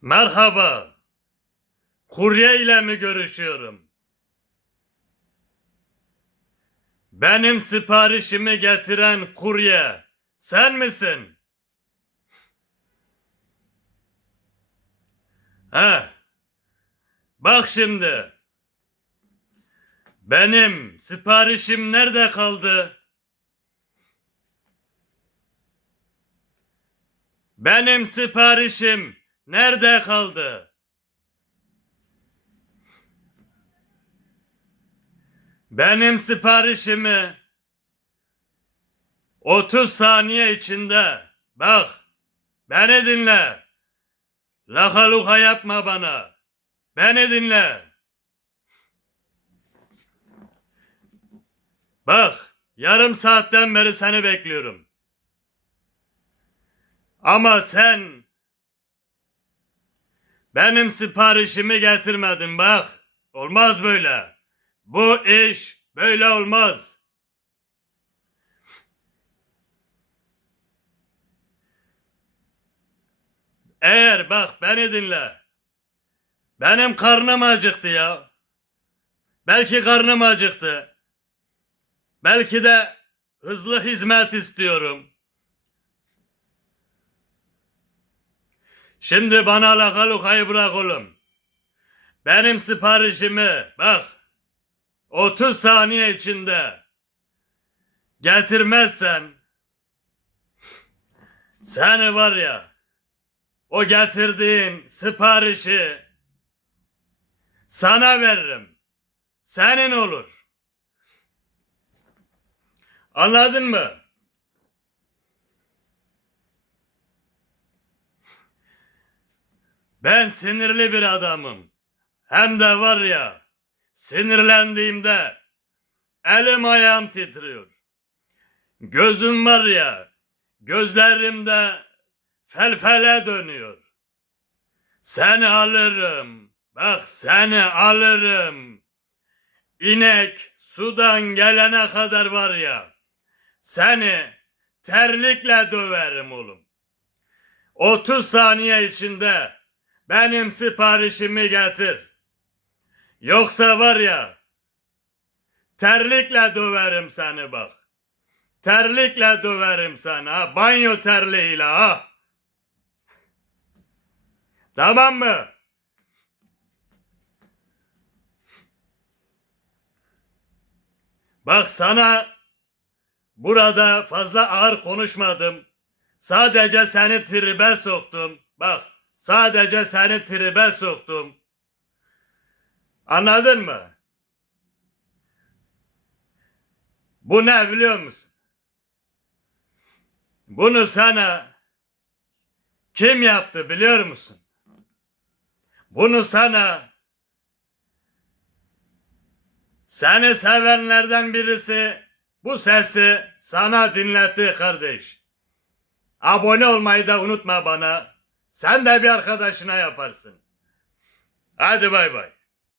Merhaba. Kurye ile mi görüşüyorum? Benim siparişimi getiren kurye sen misin? He. Bak şimdi. Benim siparişim nerede kaldı? Benim siparişim nerede kaldı? Benim siparişimi 30 saniye içinde bak beni dinle. Laka luka yapma bana. Beni dinle. Bak yarım saatten beri seni bekliyorum. Ama sen benim siparişimi getirmedin bak. Olmaz böyle. Bu iş böyle olmaz. Eğer bak beni dinle. Benim karnım acıktı ya. Belki karnım acıktı. Belki de hızlı hizmet istiyorum. Şimdi bana laka lukayı bırak oğlum. Benim siparişimi bak 30 saniye içinde getirmezsen seni var ya o getirdiğin siparişi sana veririm. Senin olur. Anladın mı? Ben sinirli bir adamım. Hem de var ya, sinirlendiğimde elim ayağım titriyor. Gözüm var ya, gözlerimde felfele dönüyor. Seni alırım, bak seni alırım. İnek sudan gelene kadar var ya, seni terlikle döverim oğlum. 30 saniye içinde benim siparişimi getir. Yoksa var ya terlikle döverim seni bak. Terlikle döverim seni ha. Banyo terliğiyle ha. Tamam mı? Bak sana burada fazla ağır konuşmadım. Sadece seni tribe soktum. Bak sadece seni tribe soktum. Anladın mı? Bu ne biliyor musun? Bunu sana kim yaptı biliyor musun? Bunu sana seni sevenlerden birisi bu sesi sana dinletti kardeş. Abone olmayı da unutma bana. Sen de bir arkadaşına yaparsın. Hadi bay bay.